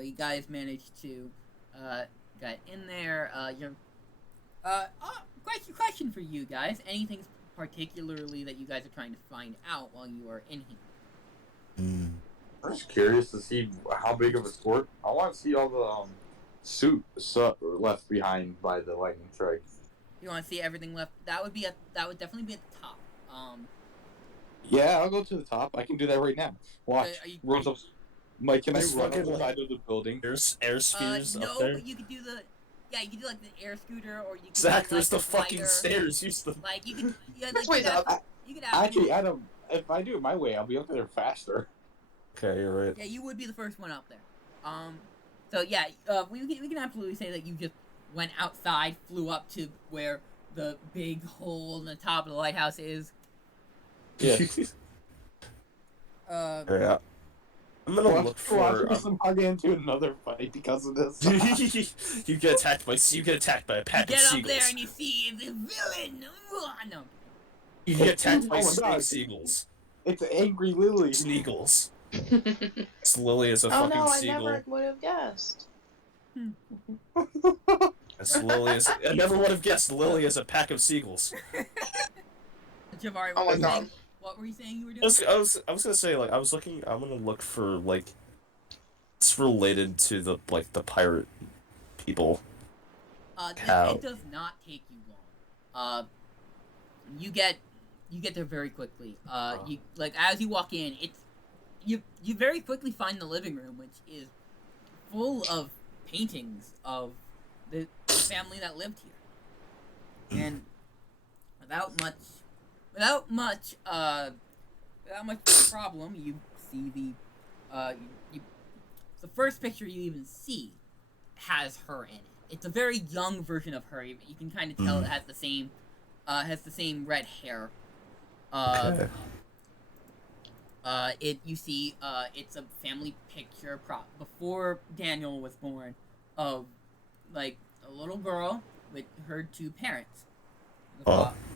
So you guys managed to get in there. Question for you guys. Anything particularly that you guys are trying to find out while you are in here? I'm just curious to see how big of a sport. I want to see all the suit left behind by the lightning strike. You want to see everything left? That would definitely be at the top. Yeah, I'll go to the top. I can do that right now. Watch. Runs up. Mike, can I run up the side of the building? There's air spheres up no, there. but you could do the. Yeah, you could do like the air scooter, or you could. Zach, do, there's like, the fucking glider. stairs. Use the. Like you could. Yeah, like Which way's up? You could Actually, Adam, if I do it my way, I'll be up there faster. Okay, you're right. Yeah, you would be the first one up there. So yeah, we can absolutely say that you just went outside, flew up to where the big hole in the top of the lighthouse is. Yeah. Yeah. I'm gonna look for. I'll get into another fight because of this. You get attacked by a pack of seagulls. Get up there and you see the villain. No. You get attacked by God. seagulls. It's Angry Lily. Sneagles. This Lily is a Oh fucking no, I seagull. never would have guessed. I never would have guessed Lily is a pack of seagulls. Givarri, Oh my God. What were you saying you were doing? I was gonna say, like, I'm gonna look for, like, it's related to the pirate people. It does not take you long. You get there very quickly. You as you walk in, you very quickly find the living room, which is full of paintings of the family that lived here, and without much problem, you see the first picture you even see has her in it. It's a very young version of her. You can kind of tell it has the same red hair. Okay. It's a family picture before Daniel was born of like a little girl with her two parents.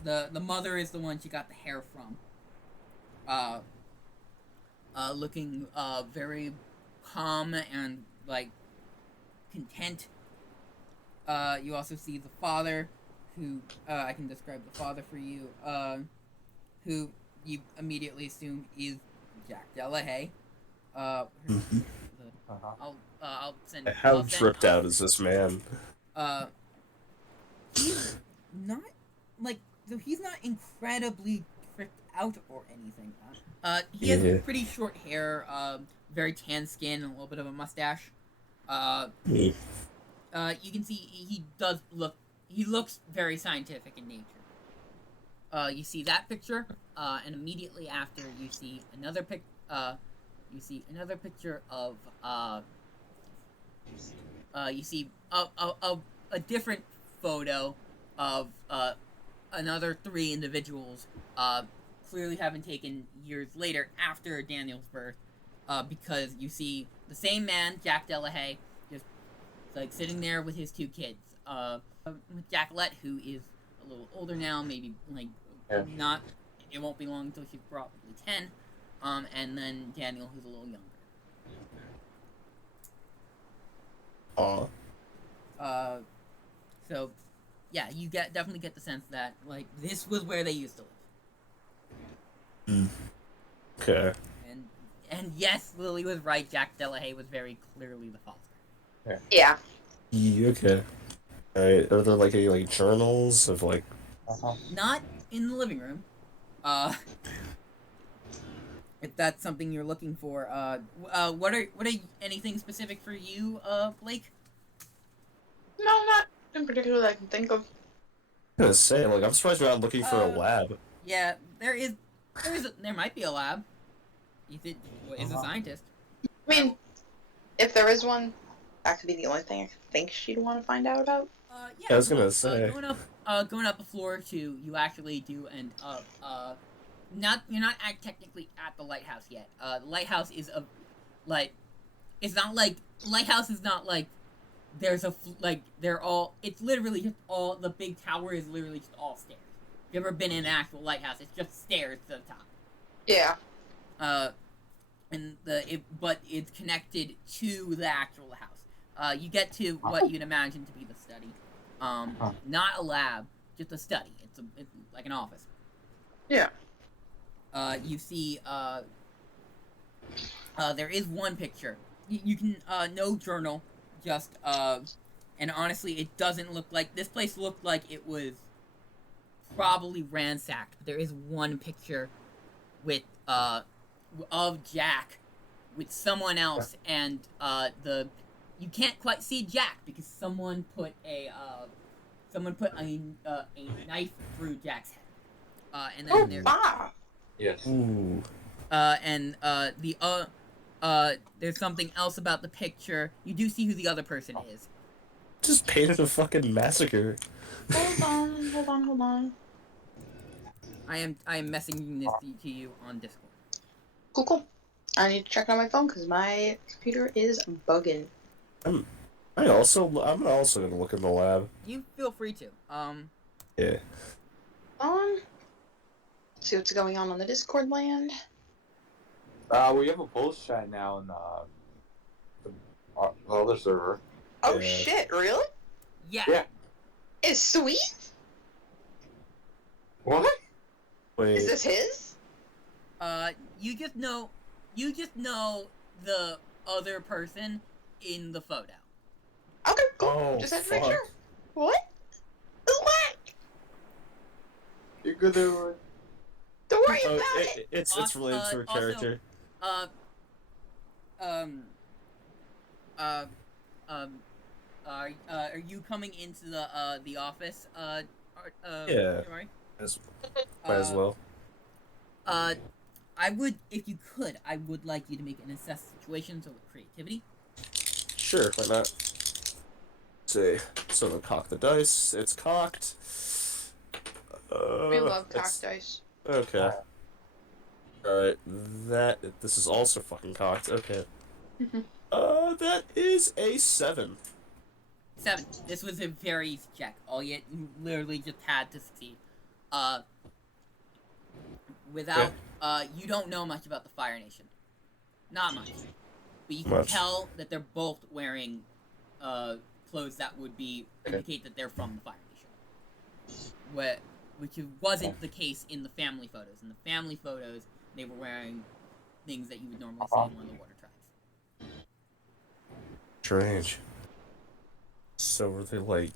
The mother is the one she got the hair from. Looking very calm and like content. You also see the father, who I can describe the father for you. Who you immediately assume is Jack Delahaye. I'll send. How tripped out is this man? He's not he's not incredibly tripped out or anything. He has pretty short hair, very tan skin, and a little bit of a mustache. You can see he looks very scientific in nature. You see that picture, and immediately after you see another picture of you see a different photo of another three individuals, clearly having taken years later after Daniel's birth, because you see the same man, Jack Delahaye, just like sitting there with his two kids, with Jacqueline, who is a little older now, maybe not. It won't be long until she's probably 10, and then Daniel, who's a little younger. So, yeah, you definitely get the sense that this was where they used to live. Okay. And yes, Lily was right. Jack Delahaye was very clearly the father. Yeah. Okay. Alright, are there any journals of Not in the living room. If that's something you're looking for, what are anything specific for you, Blake? No, not in particular that I can think of. I'm gonna say, I'm surprised we're not looking for a lab. Yeah, there might be a lab. Ethan is a scientist. I mean, if there is one, that could be the only thing I think she'd want to find out about. Yeah, I was gonna say. Going up a floor or two, you actually do end up, you're not technically at the lighthouse yet. The lighthouse is it's not lighthouse is not there's it's literally just all, the big tower is literally just all stairs. If you've ever been in an actual lighthouse, it's just stairs to the top. Yeah. but it's connected to the actual house. You get to what you'd imagine to be the study. Not a lab, just a study. It's like an office. Yeah. You see, there is one picture. You can, no journal, just, and honestly, it doesn't look like, this place looked like it was probably ransacked, but there is one picture with, of Jack with someone else, and, you can't quite see Jack because someone put a knife through Jack's head. And then there's... Yes. Ooh. There's something else about the picture. You do see who the other person is. Just painted a fucking massacre. Hold on. I am messaging this to you on Discord. Cool. I need to check it on my phone because my computer is bugging. I'm also gonna look in the lab. You feel free to. Yeah. See what's going on the Discord land. We have a post chat now in the other server. Oh Yeah. shit! Really? Yeah. Is sweet? What? Wait. Is this his? You just know the other person in the photo. Okay, cool. Oh, Just had to fuck. make sure. What? What? You're good there. Don't worry Oh, about it. it's related to her Also, character. Are you coming into the office? Yeah. Givarri? Might as well. I would, if you could, I would like you to make an assess situation, so with creativity. Sure, why not? See, so I'm gonna cock the dice. It's cocked. We love cock it's- dice. Okay. Alright, this is also fucking cocked. Okay. That is a 7. 7. This was a very easy check. You literally just had to succeed. Without, you don't know much about the Fire Nation. Not much. But you can tell that they're both wearing, clothes that would indicate that they're from the Fire Nation. Which wasn't the case in the family photos. In the family photos, they were wearing things that you would normally see in one of the water tribes. Strange. So were they like...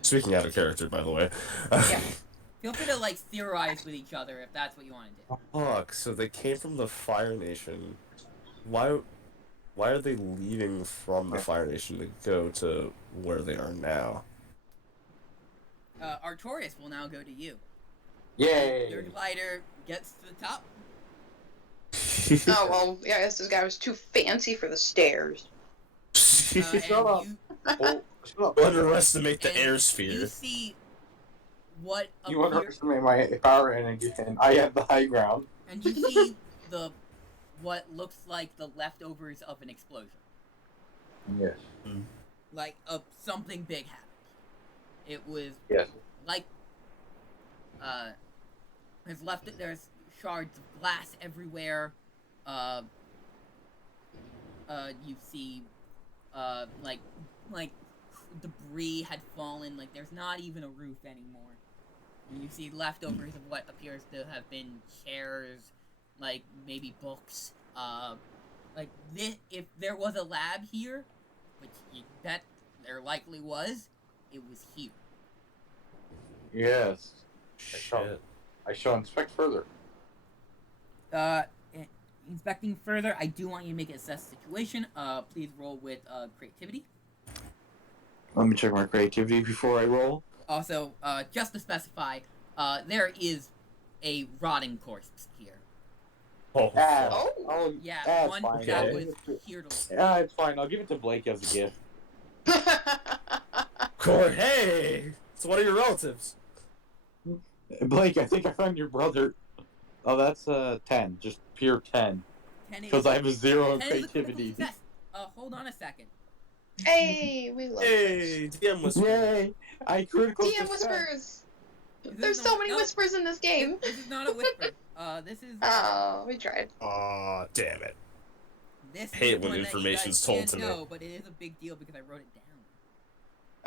Speaking out of character, by the way. Yeah. Feel free to, theorize with each other if that's what you want to do. Fuck, so they came from the Fire Nation. Why are they leaving from the Fire Nation to go to where they are now? Artorias will now go to you. Yay! Your glider gets to the top. Oh, well, yeah, I guess this guy was too fancy for the stairs. Shut up. And Shut up. Underestimate the and air you sphere. see what You appears, underestimate my power energy, and I have the high ground. and you see what looks like the leftovers of an explosion. Yes. Something big happened. It was Yes. there's shards of glass everywhere. You see, debris had fallen, there's not even a roof anymore. And you see leftovers of what appears to have been chairs, maybe books. If there was a lab here, which you bet there likely was, it was here. Yes. Shit. I shall inspect further. Inspecting further, I do want you to make an assess situation. Please roll with creativity. Let me check my creativity before I roll. Also, just to specify, there is a rotting corpse here. Oh, Ah, fuck. oh, Yeah, that's one fine. that Okay. was here to live. Yeah, it's fine. I'll give it to Blake as a gift. Corey, hey! It's one of your relatives. Blake, I think I found your brother. Oh, that's 10. Just pure 10. 10 is- Because I have a 0 in 10 is a critical creativity. success. Hold on a second. Hey, we love Hey, DM was Yay! I critical this. DM success. whispers. This is There's not- so many no. whispers in this game. This is not a whisper. This is Oh, we tried. Aw, damn it. this Hate is when one that you information's guys told can't to me. know, but it is a big deal because I wrote it down.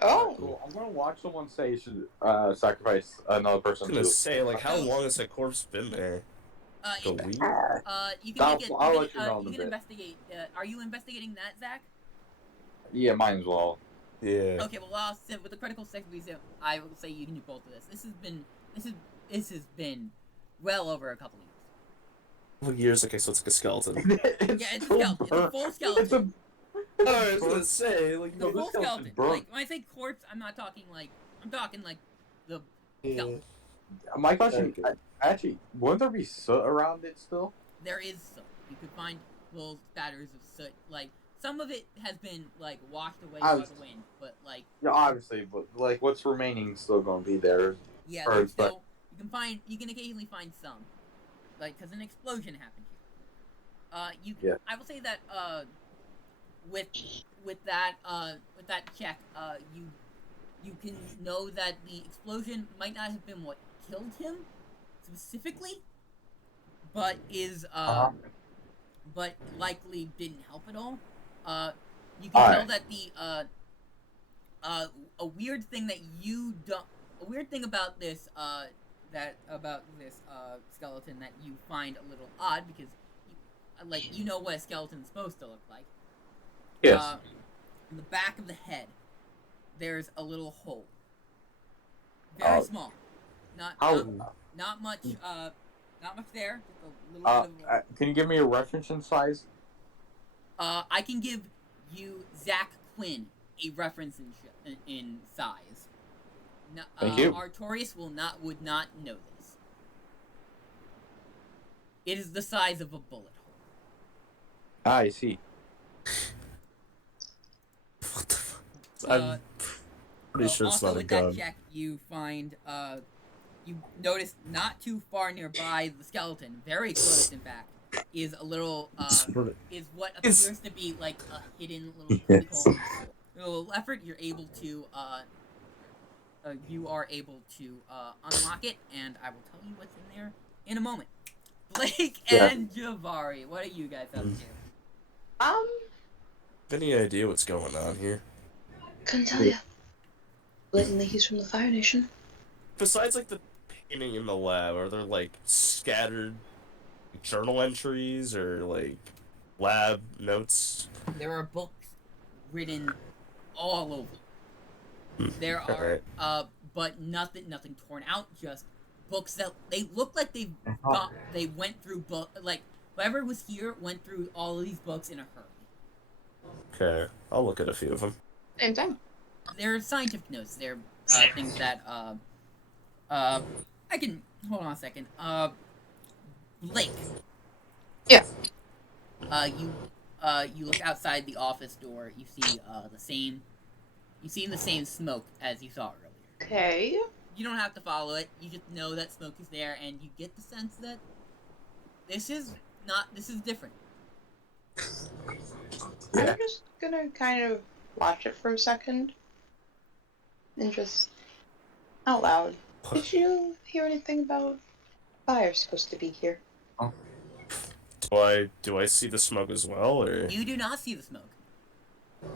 Oh, Cool. I'm gonna watch someone say you should sacrifice another person I was gonna too. say, like, how long has that corpse been there? Like a It, week? you can make it. I'll let you know in You a can bit. investigate. Are you investigating that, Zach? Yeah, mine as well. Yeah. Okay, well, with the critical sex, I will say you can do both of this. This has been well over a couple years. Well, years, okay, so it's like a skeleton. It's Yeah, it's a still skeleton. It's a burnt. full skeleton. It's a. Oh, I was gonna say, like, The No, full this skeleton's skeleton. burnt. Like when I say corpse, I'm talking like the skeleton. My question, Okay. actually, wouldn't there be soot around it still? There is soot. You could find little spatters of soot. Like some of it has been like washed away by the wind, but like Yeah, obviously, but like, what's remaining still gonna be there? yeah, Or there's is that- still you can occasionally find some, like because an explosion happened here. Yeah. I will say that with that check, you can know that the explosion might not have been what killed him specifically, but but likely didn't help at all. You can tell that a weird thing that you don't a weird thing about this skeleton that you find a little odd because you know what a skeleton's supposed to look like. Yes. In the back of the head, there's a little hole. Very small. Not much. Not much there. Just a little bit of. Can you give me a reference in size? I can give you Zack Quinn a reference in size. No, Thank you. Artorias would not know this. It is the size of a bullet hole. I see. What the fuck? I'm pretty sure it's also not a with gun. that check, you find you notice not too far nearby the skeleton, very close in fact, is a little is what appears to be like a hidden little tentacle. Little effort, you are able to unlock it, and I will tell you what's in there in a moment. Blake and Givarri, what are you guys up to? Any idea what's going on here? Couldn't tell you. Blatantly, he's from the Fire Nation. Besides, like, the painting in the lab, are there, like, scattered journal entries or, like, lab notes? There are books written all over. There are, Alright. but nothing torn out. Just books that they look like they went through like whoever was here went through all of these books in a hurry. Okay, I'll look at a few of them. Same time. They're scientific notes. They're things that I can hold on a second. Blake. Yeah. You look outside the office door. You see the same smoke as you saw earlier. Okay. You don't have to follow it. You just know that smoke is there, and you get the sense that this is different. I'm just gonna kind of watch it for a second. And just out loud. Did you hear anything about fire supposed to be here? Do I see the smoke as well, or You do not see the smoke.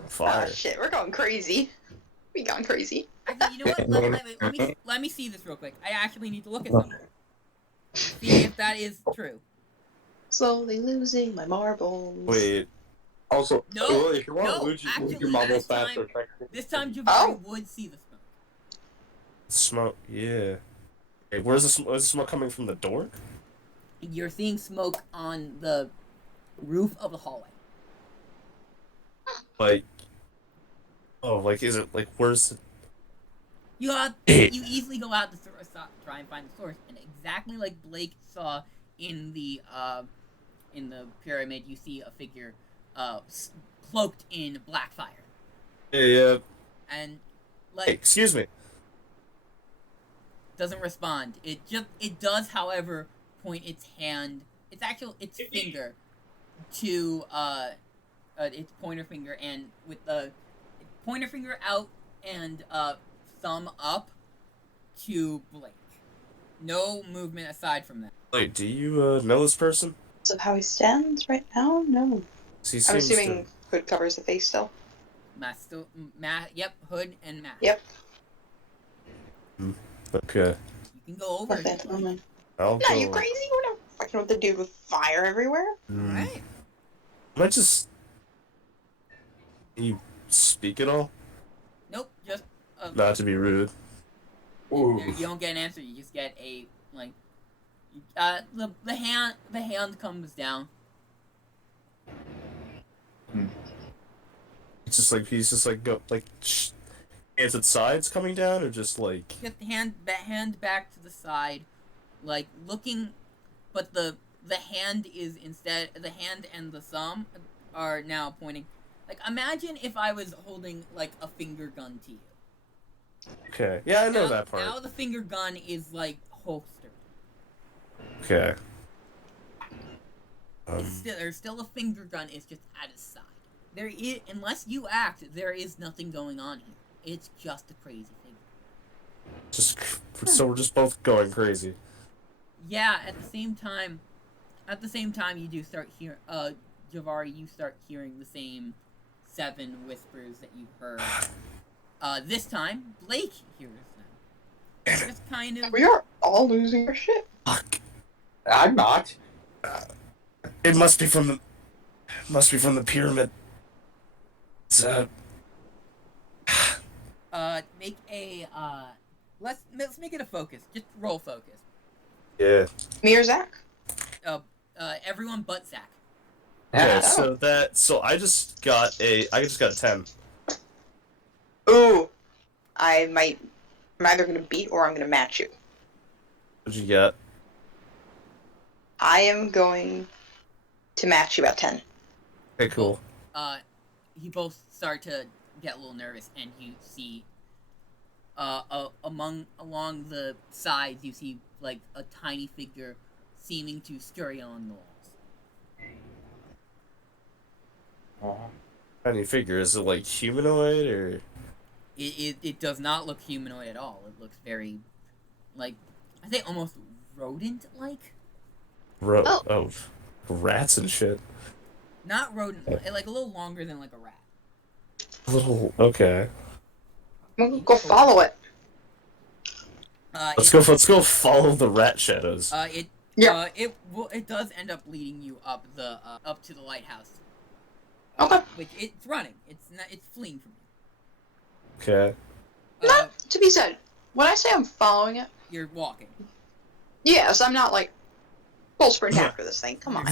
fire? Oh shit, we're going crazy. We gone crazy. Actually, you know what? Let me see this real quick. I actually need to look at something. See if that is true. Slowly losing my marbles. Wait, Also, No, if you want to no, lose actually, your marbles this time- faster, check. This time, Givarri Oh. would see the smoke. smoke, yeah. Hey, where's the smoke coming from, the door? You're seeing smoke on the roof of the hallway. Like, is it, like, where's the... You easily go out to try and find the source, and exactly like Blake saw in the pyramid, you see a figure cloaked in black fire. Yeah. And Hey, excuse me. doesn't respond. It does, however, point its finger to its pointer finger, and with the pointer finger out and thumb up to Blake. No movement aside from that. Wait, do you know this person? So how he stands right now? No. 'Cause he I'm seems assuming hood covers the face still. Yep, hood and mask. Yep. Okay. You can go over. Okay, at the moment. I'll No, go. you crazy? We're not fucking with the dude with fire everywhere. Alright. Can I just... Can you speak at all? Nope, just Not to be rude. Ooh. you don't get an answer. You just get a like. The hand comes down. It's just like he's just like go like hands at sides coming down, or just like Get the hand back to the side, like looking, but the hand is instead the hand and the thumb are now pointing. Like imagine if I was holding like a finger gun to you. okay. Yeah, I know Now- that part. Now the finger gun is like holstered. Okay. There's still a finger gun. It's just at his side. There is, unless you act, there is nothing going on here. It's just a crazy thing. Just so we're just both going crazy. Yeah. At the same time, you do start hearing. Givarri, you start hearing the same 7 whispers that you heard. This time Blake hears them. Just kind of. We are all losing our shit. Fuck. I'm not. It must be from the. Must be from the pyramid. It's Make a let's make it a focus. Just roll focus. Yeah. Me or Zack? Everyone but Zack. Okay, Yeah. so I just got a 10. Ooh. I'm either gonna beat or I'm gonna match you. What'd you get? I am going to match you at 10. Okay, cool. You both start to get a little nervous, and you see, along the sides, you see like a tiny figure, seeming to scurry on the walls. Tiny figure. Is it like humanoid or? It does not look humanoid at all. It looks very, like, I think almost rodent-like. Oh, rats and shit. Not rodent, like a little longer than like a rat. Okay. I'm gonna go follow it. Let's go follow the rat shadows. It does end up leading you up to the lighthouse. Okay. Which it's running. It's fleeing from you. Okay. Not to be said. When I say I'm following it, You're walking. yes, I'm not like full sprint after this thing. Come on.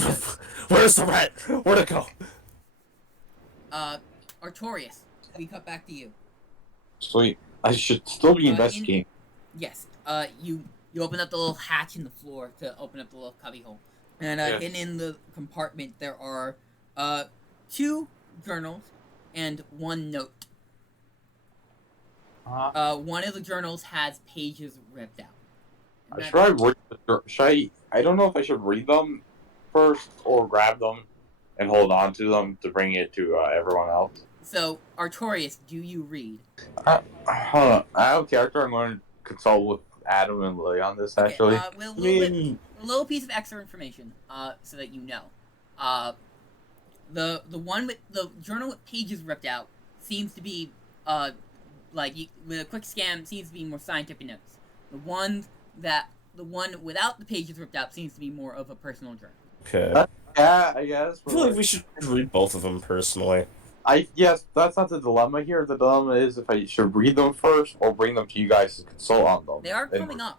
Where's the rat? Where'd it go? Artorias, we cut back to you. Sweet. I should still be investigating. Yes. You open up the little hatch in the floor to open up the little cubbyhole, and hidden in the compartment there are 2 journals and 1 note. One of the journals has pages ripped out. I don't know if I should read them first or grab them and hold on to them to bring it to everyone else. So, Artorias, do you read? Hold on. I have a character. I'm going to consult with Adam and Lily on this, actually. A little piece of extra information, so that you know. The one with the journal with pages ripped out seems to be, with a quick scan, seems to be more scientific notes. The one without the pages ripped out seems to be more of a personal journal. Okay. Yeah, I guess. I feel like we should read both of them personally. Yes, that's not the dilemma here. The dilemma is if I should read them first or bring them to you guys to consult on them. They are coming up.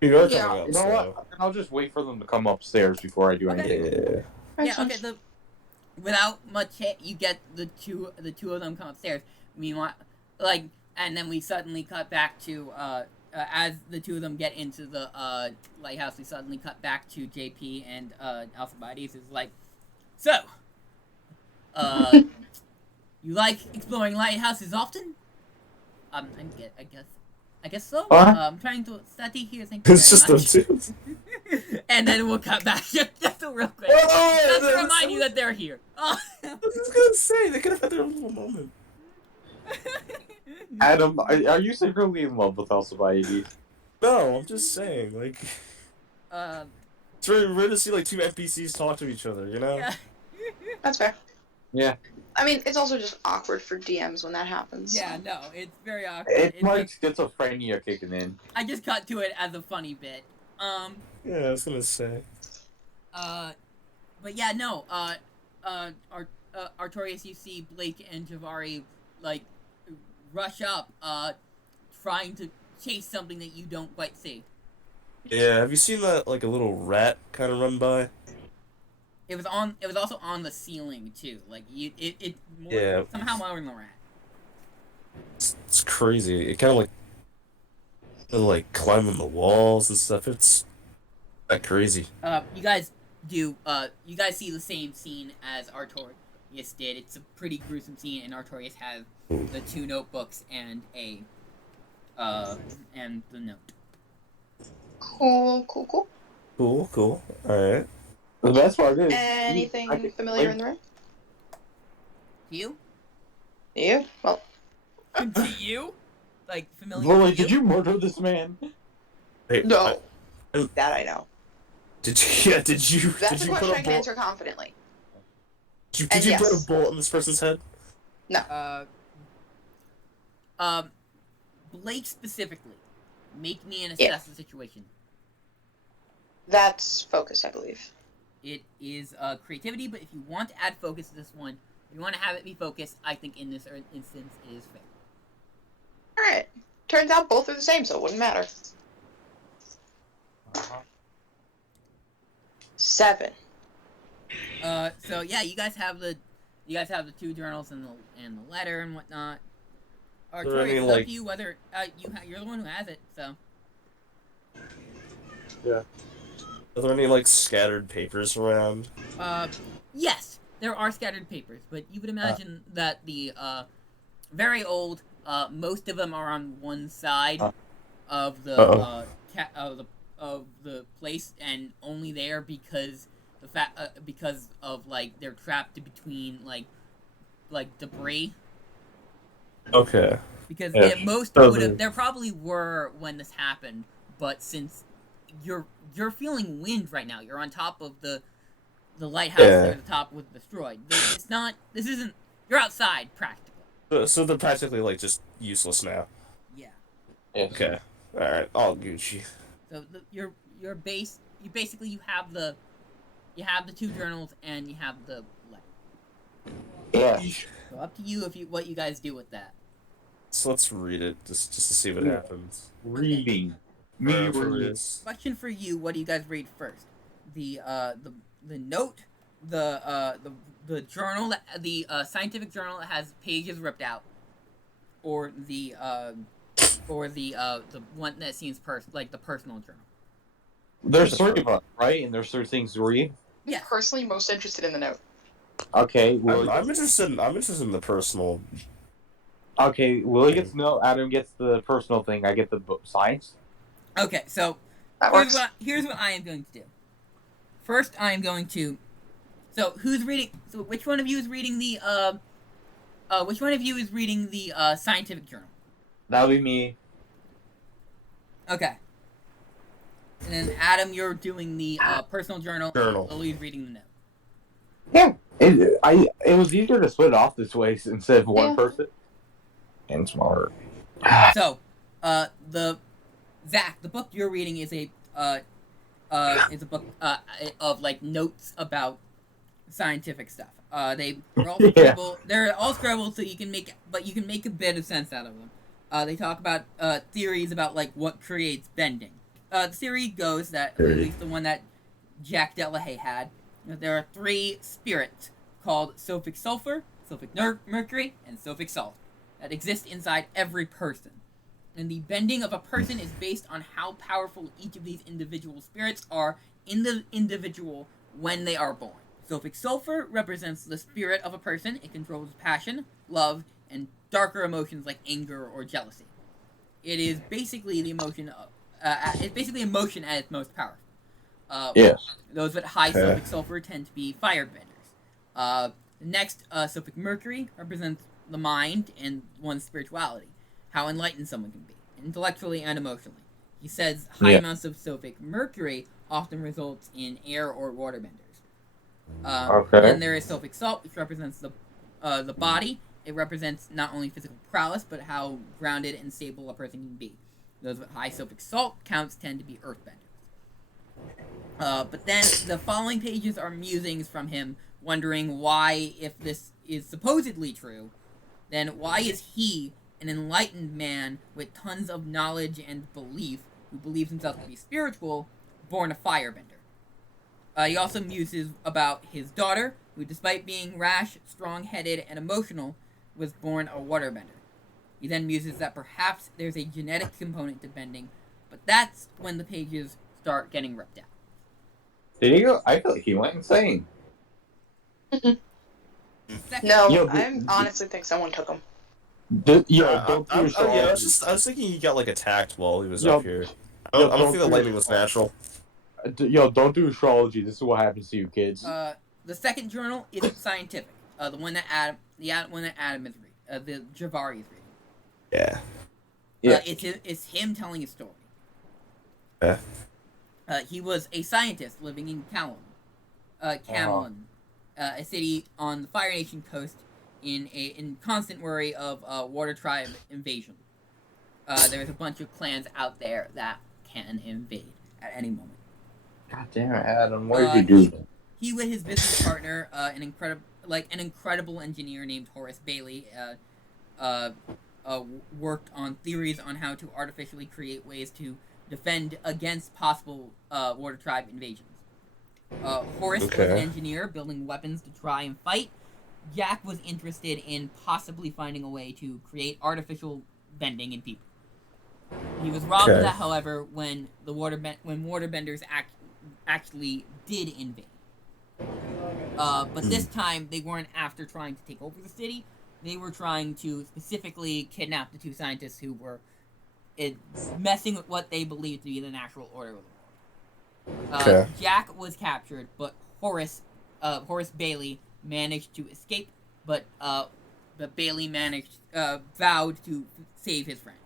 You are Yeah. coming up, You know what? I'll just wait for them to come upstairs before I do anything. Yeah. Yeah, okay. Without much hit, you get the two of them come upstairs. Meanwhile, and then we suddenly cut back to as the 2 of them get into the lighthouse. We suddenly cut back to JP and Alcibiades is like, so, you like exploring lighthouses often? I guess so. I'm trying to study here. Thank you It's very just much. them two. And then we'll cut back just real quick. Oh, Just to that's remind so- you that they're here. Oh. I was just gonna say they could have had their little moment. Adam, are you secretly in love with Alcibiades? No, I'm just saying, like. very rare to see like two NPCs talk to each other, you know? Yeah. That's fair. Yeah. I mean, it's also just awkward for DMs when that happens. Yeah, so. no, it's very awkward. It's like schizophrenia kicking in. I just cut to it as a funny bit. Yeah, I was gonna say. But yeah, no, Artorias, you see Blake and Givarri, like, rush up, trying to chase something that you don't quite see. Yeah, have you seen that, like, a little rat kind of run by? It was also on the ceiling, too. Like, it Yeah. somehow more than the rat. It's crazy. It kind of, like, climbing the walls and stuff. It's that crazy. You guys see the same scene as Artorias did. It's a pretty gruesome scene, and Artorias has the 2 notebooks and and the note. Cool. Cool. Alright. The best part is... Anything familiar in the room? You? You? Well, To you? Like, familiar Lily, to did you murder this man? Hey, no. That I know. Did you That's did a you question put I a can bullet? answer confidently. Did you put yes. a bullet in this person's head? No. Blake specifically. Make me an assess the situation. That's focus, I believe. It is creativity, but if you want to add focus to this one, if you want to have it be focused, I think in this instance is fair. Alright. Turns out both are the same, so it wouldn't matter. 7. So yeah, you guys have the 2 journals and the letter and whatnot. Artorias, it's up to you whether you're the one who has it. So. Yeah. Are there any like scattered papers around? Yes, there are scattered papers, but you would imagine that the very old. Most of them are on one side of the of the place, and only there because because of like they're trapped between like debris. Okay. Because Yeah. most would have there probably were when this happened, but since you're feeling wind right now, you're on top of the lighthouse, Yeah. the top was destroyed. This isn't you're outside practically. So they're practically like just useless now. Yeah. Okay. All right. All Gucci. So you have the 2 journals and you have the letter. Yeah. So up to you what you guys do with that. So let's read it just to see what happens. Reading. Me reading. Question for you: what do you guys read first? The note, the journal, the scientific journal that has pages ripped out, or the one that seems like the personal journal. There's 3 of us, right? And there's 3 things to read. Yeah. Personally, most interested in the note. Okay. I'm interested in the personal. Okay. Willie gets no. Adam gets the personal thing. I get the science. Okay, so That works. here's what I am going to do. First, I am going to. So who's reading? So which one of you is reading the scientific journal? That'll be me. Okay. And then Adam, you're doing the personal journal. Lily's reading the note. Yeah. It was easier to split it off this way instead of one person. And smaller. So, Zack, the book you're reading is a book of like notes about scientific stuff. They're all scribbled. They're all scribbled, so you can make a bit of sense out of them. They talk about theories about like what creates bending. The theory goes that, or at least the one that Jack Delahaye had, that there are 3 spirits called Sulfur, Mercury, and Salt that exist inside every person. And the bending of a person is based on how powerful each of these individual spirits are in the individual when they are born. Sulfur represents the spirit of a person. It controls passion, love, and darker emotions like anger or jealousy. It is basically the emotion of emotion at its most powerful. Yes. Those with high sulfur tend to be firebenders. Next, Mercury represents the mind and one's spirituality, how enlightened someone can be, intellectually and emotionally. He says high amounts of Mercury often results in air or water benders. Okay. Then there is sulfic salt, which represents the body. It represents not only physical prowess, but how grounded and stable a person can be. Those with high sulfic salt counts tend to be earthbenders. But then the following pages are musings from him, wondering why, if this is supposedly true, then why is he, an enlightened man with tons of knowledge and belief, who believes himself to be spiritual, born a firebender? He also muses about his daughter, who, despite being rash, strong-headed, and emotional, was born a waterbender. He then muses that perhaps there's a genetic component to bending, but that's when the pages start getting ripped out. Did he go? I feel like he went insane. No, Yo, I honestly think someone took him. Don't do I astrology. was thinking he got like attacked while he was Yo, up here. I don't think the do lightning was natural. Yo, don't do astrology. This is what happens to you kids. The second journal isn't scientific. The one that Adam is reading, the Givarri is reading. Yeah. It's him telling his story. Yeah. He was a scientist living in Camelon, a city on the Fire Nation coast, in constant worry of Water Tribe invasion. There's a bunch of clans out there that can invade at any moment. God damn it, Adam! What did you do? He with his business partner, an incredible engineer named Horace Bailey, worked on theories on how to artificially create ways to defend against possible Water Tribe invasions. Horace was an engineer building weapons to try and fight. Jack was interested in possibly finding a way to create artificial bending in people. He was robbed of that, however, when waterbenders actually did invade. But this time, they weren't after trying to take over the city. They were trying to specifically kidnap the two scientists who were messing with what they believed to be the natural order of the world. Jack was captured, but Horace Bailey managed to escape, but Bailey vowed to save his friend.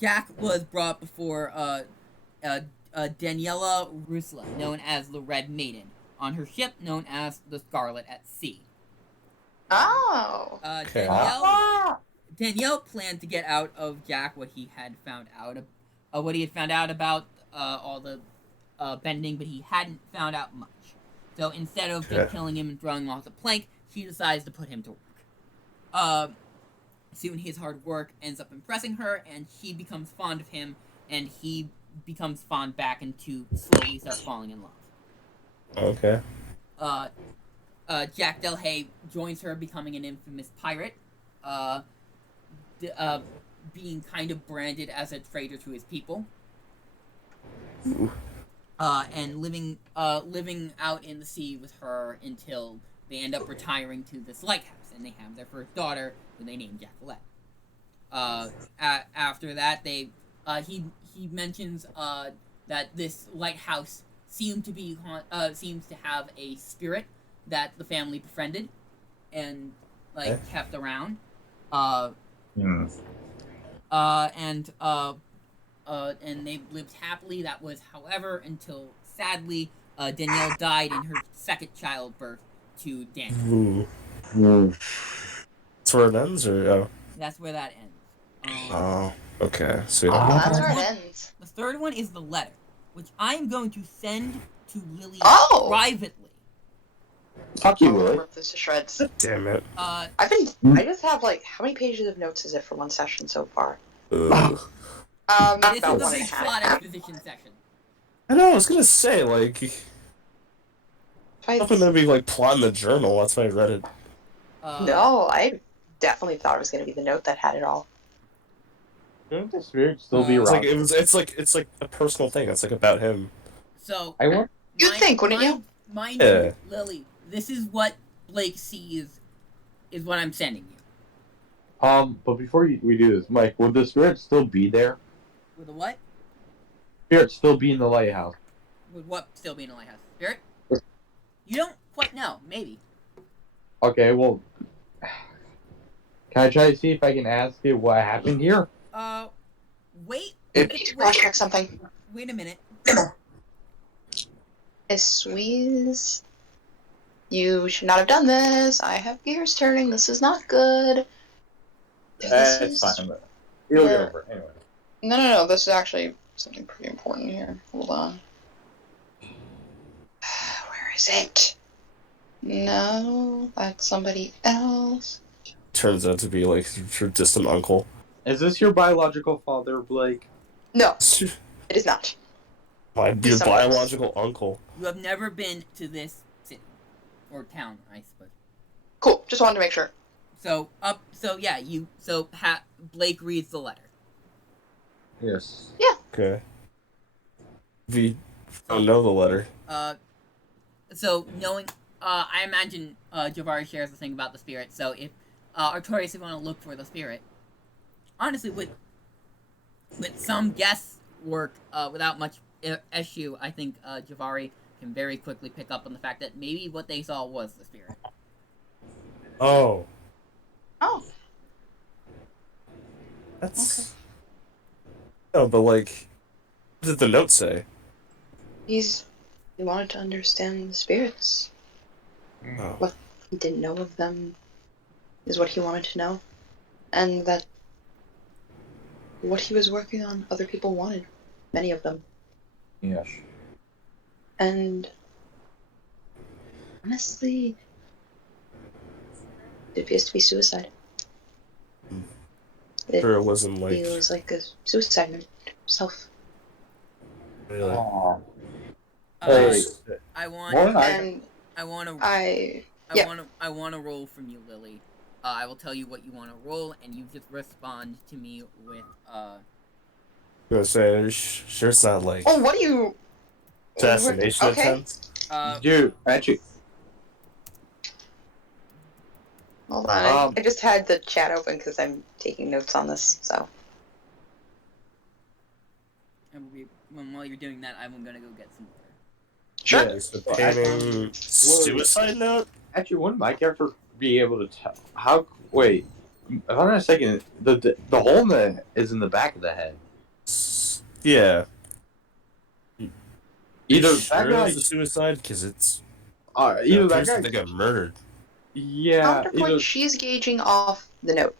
Jack was brought before Daniela Rusla, known as the Red Maiden, on her ship known as the Scarlet at Sea. Oh. Danielle planned to get out of Jack what he had found out about all the bending, but he hadn't found out much. So instead of just killing him and throwing him off the plank, she decides to put him to work. Soon his hard work ends up impressing her, and she becomes fond of him, and he becomes fond back, and to slowly start falling in love. Jack Delahaye joins her, becoming an infamous pirate, being kind of branded as a traitor to his people. And living out in the sea with her until they end up retiring to this lighthouse, and they have their first daughter, who they name Jacqueline. After that, he mentions that this lighthouse seems to have a spirit that the family befriended and kept around. And they lived happily. That was, however, until sadly Danielle died in her second childbirth to Daniel. That's where it ends, or That's where that ends. Okay. So That's where it ends. The third one is the letter, which I'm going to send to Lily privately. Fuck you, Lily. Rip this to shreds. Damn it. I just have how many pages of notes is it for one session so far? This about is the 1.5. big plot exposition section. I know. I was gonna say something to be plotting the journal. That's why I read it. No, I definitely thought it was gonna be the note that had it all. Shouldn't the spirit still be around? It's like a personal thing. It's about him. So You'd think, wouldn't you? Mind you, Lily, this is what Blake sees, is what I'm sending you. But before we do this, Mike, would the spirit still be there? With the what? Spirit still be in the lighthouse. Would what still be in the lighthouse? Spirit? You don't quite know. Maybe. Okay, well, can I try to see if I can ask it what happened here? Wait Cross-check something. Wait a minute. Squeeze. You should not have done this. I have gears turning. This is not good. It's fine. But you'll get over it anyway. No. This is actually something pretty important here. Hold on. Where is it? No, that's somebody else. Turns out to be like your distant uncle. Is this your biological father, Blake? No, it is not. Your biological uncle. You have never been to this city or town, I suppose. Cool. Just wanted to make sure. So Blake reads the letter. Yes. Yeah. Okay. We don't know the letter. So knowing, I imagine Givarri shares the thing about the spirit. So if Artorias, if you want to look for the spirit, honestly, with some guesswork, without much issue, I think Givarri can very quickly pick up on the fact that maybe what they saw was the spirit. Oh. Oh. That's. Okay. No, but like, what did the note say? He wanted to understand the spirits. Oh. What he didn't know of them is what he wanted to know. And that what he was working on, other people wanted. Many of them. Yes. And honestly, it appears to be suicide. Sure, it wasn't like. It was like a suicide note himself. Really? Aww. I More want. than I want to. I want to roll from you, Lily. I will tell you what you want to roll, and you just respond to me with I was gonna say, sure, it's not like Oh, what are you? assassination Okay. attempt. Dude, actually, Hold on. I just had the chat open because I'm taking notes on this. So. While you're doing that, I'm gonna go get some water. Sure. Yeah, so painting suicide note. actually, wouldn't my character be able to tell how? Wait, if I'm not mistaken, the hole in is in the back of the head. Yeah. Either Sure that guy, it's a suicide because it's either that guy, they got murdered. yeah, Counterpoint, either, she's gauging off the note.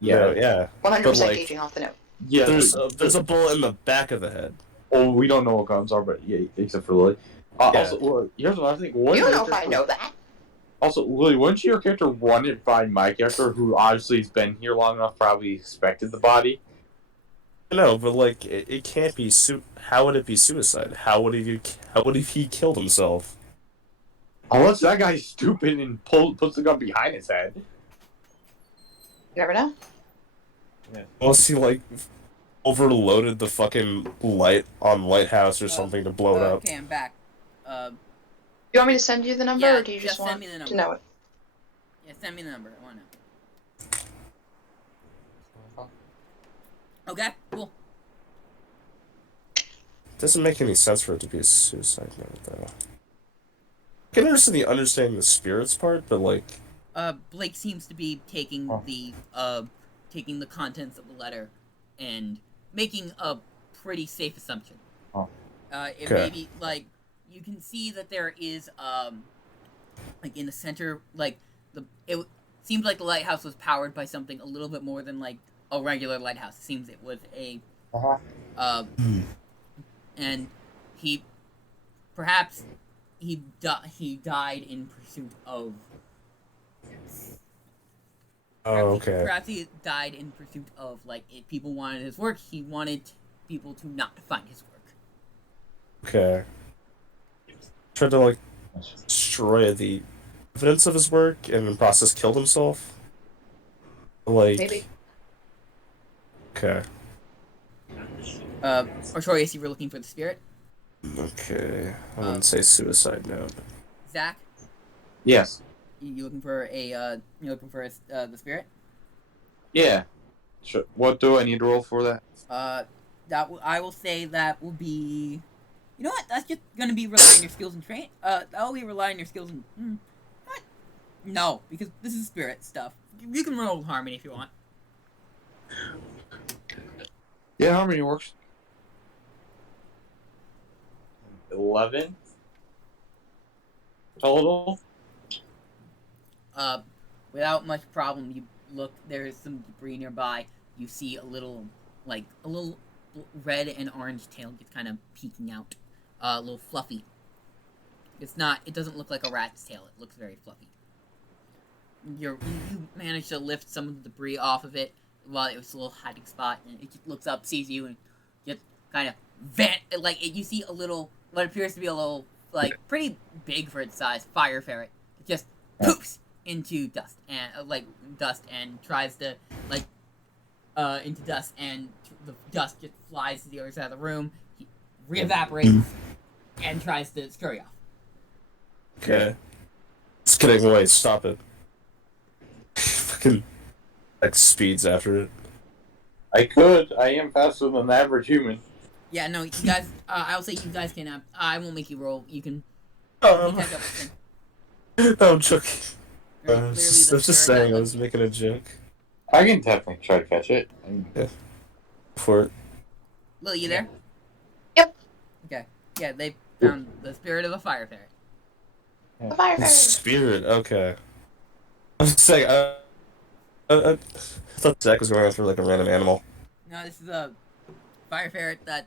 Yeah, yeah. 100% But, like, gauging off the note. yeah. There's a bullet in the back of the head. Oh, we don't know what guns are, but yeah, except for Lily. Yeah. Also, well, here's what I think. You don't know if I know that. Also, Lily, wouldn't your character run it by my character, who obviously has been here long enough, probably expected the body? No, but like it can't be how would it be suicide? How would he killed himself? Unless that guy's stupid and puts the gun behind his head. You never know. Unless he like overloaded the fucking light on Lighthouse or something to blow it up. Okay, I'm back. You want me to send you the number, Yeah, or do you just send want me the to number. know it? Yeah, send me the number. I want to know. Okay, cool. Doesn't make any sense for it to be a suicide note, though. I can understand the spirits part, but like. Blake seems to be taking the contents of the letter and making a pretty safe assumption. It may be like you can see that there is like in the center, like it seems like the lighthouse was powered by something a little bit more than like a regular lighthouse. It seems it was a and he died in pursuit of. Perhaps he died in pursuit of, like, if people wanted his work, he wanted people to not find his work. Okay. Tried to, like, destroy the evidence of his work and in the process killed himself? Like. Maybe. Okay. Artorias, you were looking for the spirit? Okay. I wouldn't say suicide note. Zach? Yes. You looking for the spirit? Yeah. Sure. What do I need to roll for that? I will say that will be. You know what? That's just gonna be relying on your skills and train. That will be relying on your skills and. What? No, because this is spirit stuff. You can roll harmony if you want. Yeah, harmony works. 11 total. Without much problem, you look. There's some debris nearby. You see a little red and orange tail just kind of peeking out. A little fluffy. It's not. It doesn't look like a rat's tail. It looks very fluffy. You manage to lift some of the debris off of it while it was a little hiding spot, and it just looks up, sees you, and just kind of you see a little, what appears to be a little, pretty big for its size, fire ferret. It just poops into dust and tries to into dust, and the dust just flies to the other side of the room. He re-evaporates and tries to scurry off. Okay. It's getting away. Stop it. Fucking speeds after it. I am faster than the average human. Yeah, no, you guys. I'll say you guys can. I won't make you roll. You can. Oh, Catch up with I'm joking. I Very was clearly just saying. I was making a joke. I can definitely try to catch it. Yeah. For it. Lily, you there? Yep. Okay. Yeah, they found the spirit of a fire ferret. A fire ferret. Spirit. Okay. I was saying. I thought Zack was going after like a random animal. No, this is a fire ferret that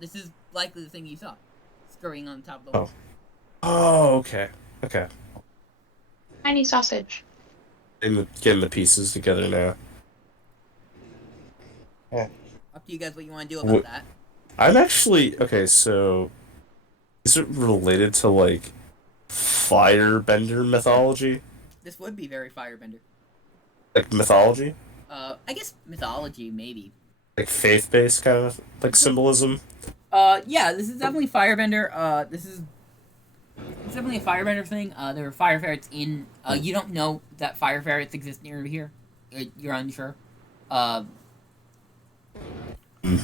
this is likely the thing you saw, scurrying on top of the wall. Oh, okay. Okay. Tiny sausage. Getting the pieces together now. Yeah. Up to you guys what you want to do about that. I'm actually okay. So, is it related to like firebender mythology? This would be very firebender. Like mythology? I guess mythology maybe. Like faith-based kind of like symbolism. Yeah, this is definitely firebender. It's definitely a firebender thing. There are fire ferrets in. You don't know that fire ferrets exist near here. You're unsure. I was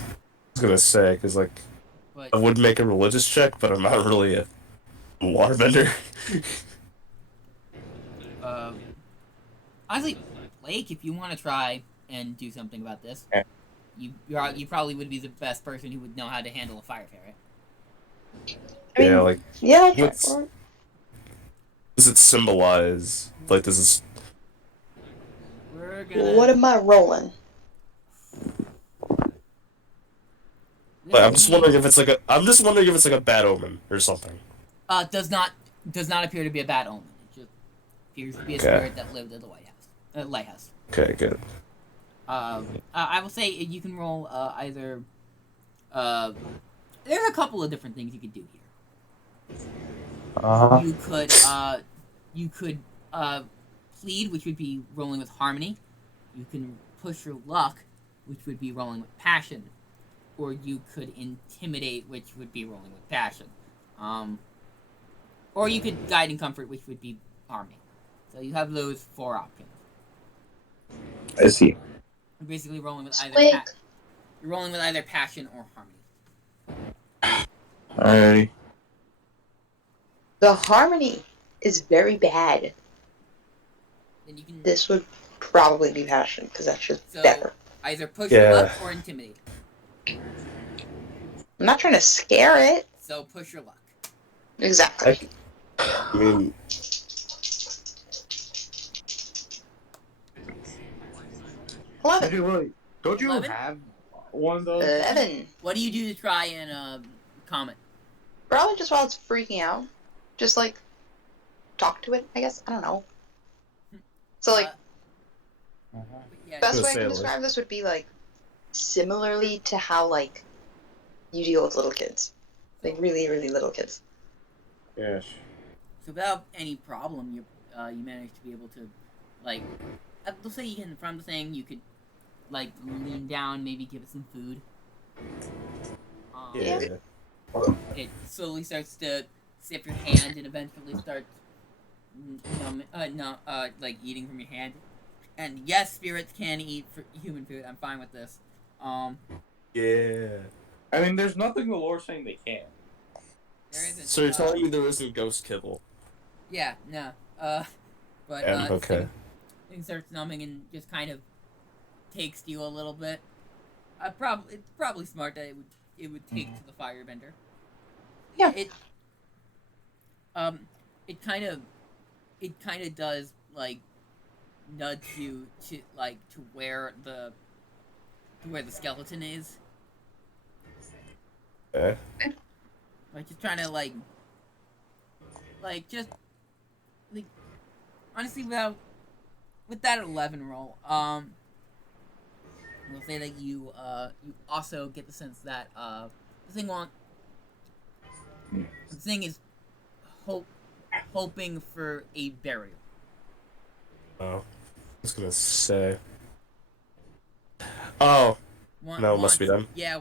gonna say because like But I would make a religious check, but I'm not really a waterbender. honestly, Blake, if you want to try and do something about this, Yeah. you probably would be the best person who would know how to handle a fire ferret. I mean, Yeah, like yeah, I'll try what's- for it. does it symbolize? Like this is We're gonna. What am I rolling? like, I'm just wondering if it's like a bad omen or something. Does not appear to be a bad omen. It just appears to be a Okay. spirit that lived at the lighthouse. Okay, good. I will say you can roll either. There's a couple of different things you could do here. You could plead, which would be rolling with harmony. You can push your luck, which would be rolling with passion, or you could intimidate, which would be rolling with passion. Or you could guide and comfort, which would be harmony. So you have those 4 options. I see. You're basically rolling with either Squeak. you're rolling with either passion or harmony. Alrighty. The harmony is very bad. Then you can This would probably be passion because that's just So- better. either push your Yeah. luck or intimidate. I'm not trying to scare it. So push your luck. Exactly. I mean, 11. Don't you 11? have one of those? 11. What do you do to try and comment? Probably just while it's freaking out. Just like talk to it, I guess. I don't know. So like Yeah, best Gonna way I say, can like- describe this would be like similarly to how like you deal with little kids. Like really, really little kids. Yes. So without any problem, you manage to be able to, like, let's say you can from the thing you could, like, lean down, maybe give it some food. yeah. It slowly starts to sip your hand and eventually starts, like eating from your hand. And yes, spirits can eat human food. I'm fine with this. Yeah. I mean, there's nothing the Lord's saying they can't. There isn't. So you're telling me there isn't ghost kibble? Yeah, no. But Okay. Thing starts numbing and just kind of takes you a little bit. it's probably smart that it would take to the firebender. Yeah. It kind of does like nudge you to where the skeleton is. Okay. Like just trying to just honestly with that 11 roll, we'll say that you also get the sense that the thing is hoping for a burial. Oh, I was gonna say. Oh, no, it must be them. Yeah,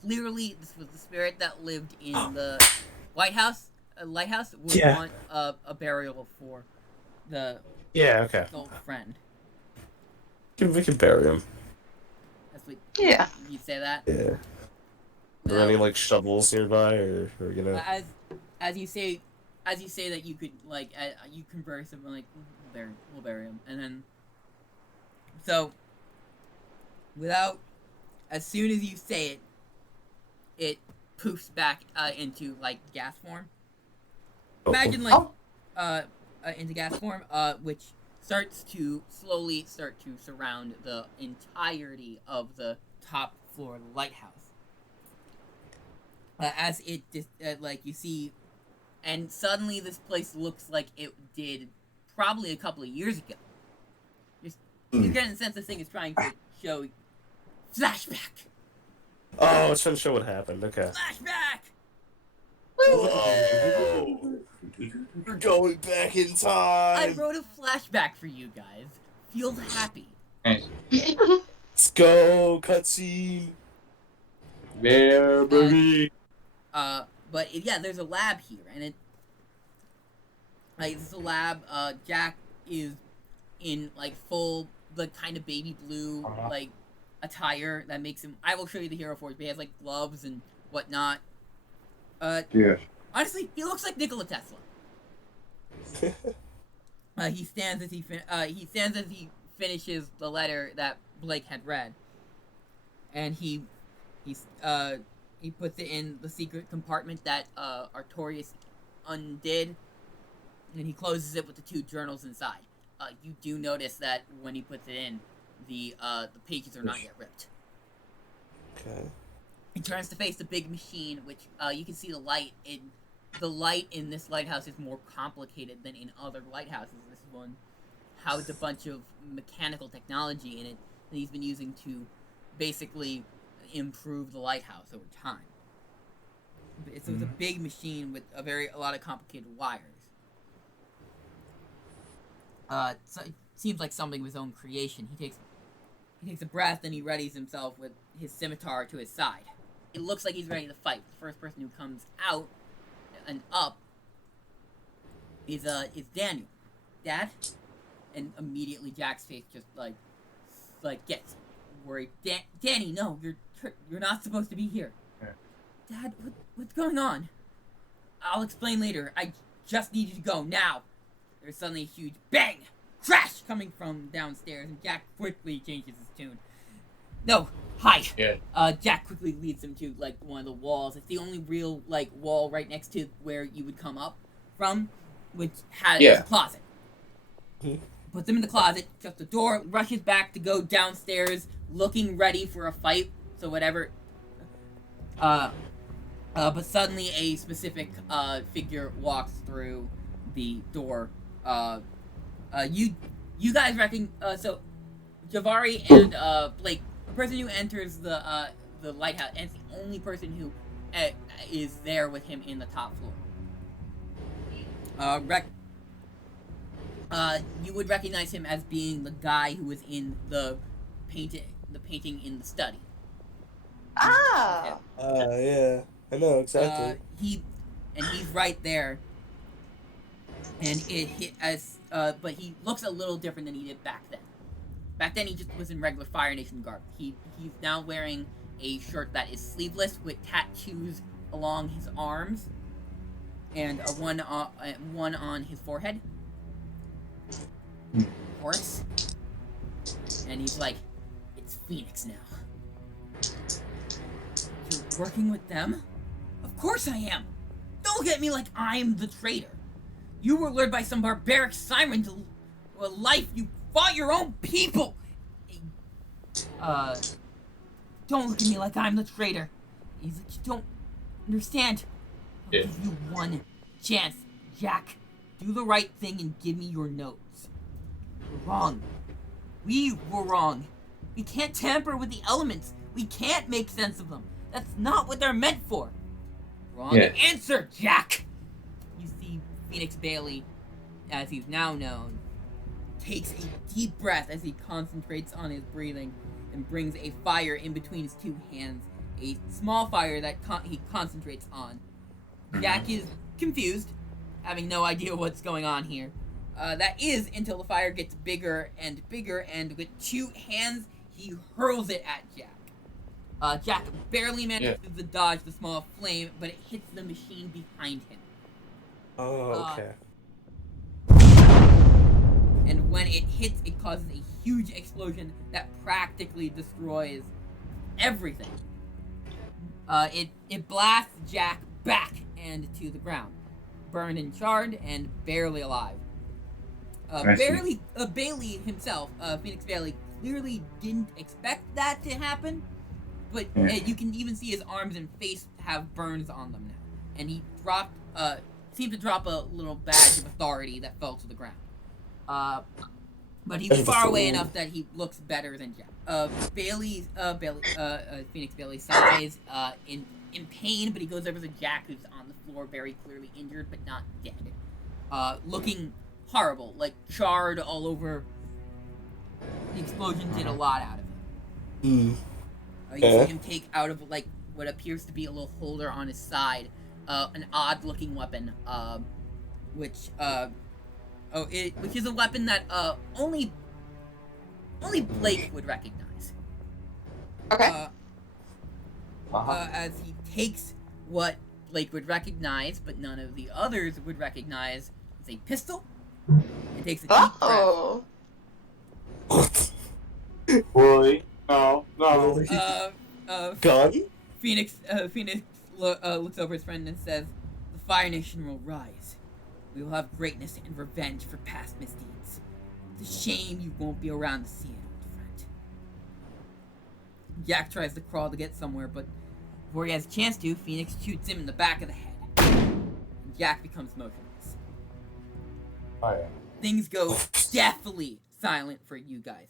clearly this was the spirit that lived in the Lighthouse would want a burial for the old friend. We can bury him. That's what you say that? Yeah. Are there any like shovels nearby, or you know? As you say that you could you converse and we'll bury him, and then as soon as you say it poofs back into gas form. Imagine into gas form, which starts to slowly surround the entirety of the top floor of the lighthouse. As it you see, and suddenly this place looks like it did probably a couple of years ago. You're getting the sense this thing is trying to show flashback. Oh, it's trying to show what happened. Okay. Flashback. Whoa! You're going back in time. I wrote a flashback for you guys. Feel happy. Nice. Let's go, cutscene. Yeah, baby. But there's a lab here, and this is a lab. Jack is in full kind of baby blue attire that makes him. I will show you the hero forge, but he has gloves and whatnot. Yeah. Honestly, he looks like Nikola Tesla. He stands as he finishes the letter that Blake had read, and he puts it in the secret compartment that Artorias undid, and he closes it with the 2 journals inside. You do notice that when he puts it in, the pages are not yet ripped. Okay. He turns to face the big machine, which you can see the light in this lighthouse is more complicated than in other lighthouses. This one housed a bunch of mechanical technology in it that he's been using to basically improve the lighthouse over time. It's a big machine with a lot of complicated wires. So it seems like something of his own creation. He takes a breath and he readies himself with his scimitar to his side. It looks like he's ready to fight. The first person who comes out and up is Daniel. Dad? And immediately Jack's face just gets worried. Danny, no, you're not supposed to be here. Yeah. Dad, what's going on? I'll explain later. I just need you to go now. There's suddenly a huge bang, crash coming from downstairs, and Jack quickly changes his tune. No, hide. Yeah. Jack quickly leads him to one of the walls. It's the only real wall right next to where you would come up from, which has a closet. Puts him in the closet, shuts the door, rushes back to go downstairs, looking ready for a fight. So whatever. But suddenly a specific figure walks through the door. You guys reckon? So Givarri and Blake, the person who enters the lighthouse, and it's the only person who is there with him in the top floor. You would recognize him as being the guy who was in the painting in the study. Ah. Yeah, I know exactly. He's right there, and but he looks a little different than he did back then. Back then, he just was in regular Fire Nation garb. He's now wearing a shirt that is sleeveless with tattoos along his arms, and one on his forehead. Horse. And he's like, "It's Phoenix now." You're working with them? Of course I am! Don't look at me like I'm the traitor! You were lured by some barbaric siren to a life. You fought your own people! Don't look at me like I'm the traitor. He's like, you don't understand. I'll give you one chance, Jack. Do the right thing and give me your notes. You're wrong. We were wrong. We can't tamper with the elements. We can't make sense of them. That's not what they're meant for. Wrong answer, Jack. You see Phoenix Bailey, as he's now known, takes a deep breath as he concentrates on his breathing and brings a fire in between his two hands. A small fire that he concentrates on. Jack is confused, having no idea what's going on here. That is until the fire gets bigger, and with two hands, he hurls it at Jack. Jack barely manages to dodge the small flame, but it hits the machine behind him. Oh, okay. And when it hits, it causes a huge explosion that practically destroys everything. It blasts Jack back and to the ground, burned and charred and barely alive. Bailey himself, Phoenix Bailey, clearly didn't expect that to happen, but you can even see his arms and face have burns on them now. And he seemed to drop a little badge of authority that fell to the ground. But he's far away enough that he looks better than Jack. Phoenix Bailey sighs in pain, but he goes over to Jack, who's on the floor, very clearly injured but not dead. Looking horrible, like charred all over. The explosion did a lot out of him. You see him take out of like what appears to be a little holder on his side, an odd-looking weapon, which is a weapon that only Blake would recognize. Okay. As he takes what Blake would recognize, but none of the others would recognize, is a pistol. It takes a deep breath. Boy, no. Gun? Phoenix looks over his friend and says, "The Fire Nation will rise. We will have greatness and revenge for past misdeeds. It's a shame you won't be around to see it, old friend." Jack tries to crawl to get somewhere, but before he has a chance to, Phoenix shoots him in the back of the head. And Jack becomes motionless. Oh, yeah. Things go deathly silent for you guys.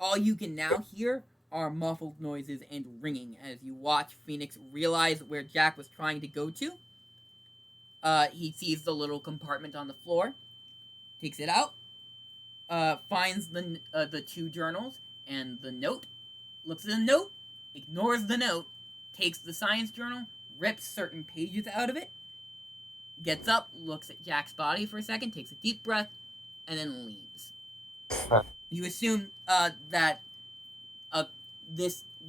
All you can now hear are muffled noises and ringing as you watch Phoenix realize where Jack was trying to go to. He sees the little compartment on the floor, takes it out, finds the two journals and the note, looks at the note, ignores the note, takes the science journal, rips certain pages out of it, gets up, looks at Jack's body for a second, takes a deep breath, and then leaves. You assume that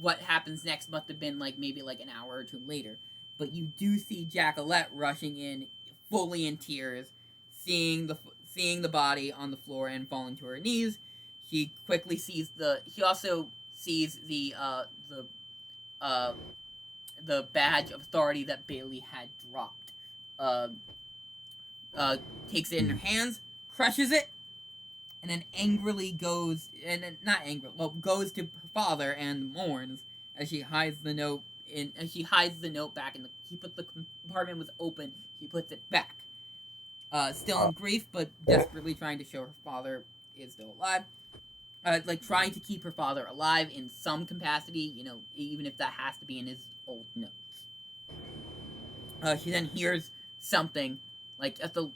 what happens next must have been maybe an hour or two later. But you do see Jackalette rushing in, fully in tears, seeing the body on the floor and falling to her knees. He quickly sees he also sees the badge of authority that Bailey had dropped. Takes it in her hands, crushes it, and then goes to her father and mourns as she hides the note back in he put the compartment was open, he puts it back. Still in grief, but desperately trying to show her father is still alive. Trying to keep her father alive in some capacity, even if that has to be in his old notes. She then hears something, at the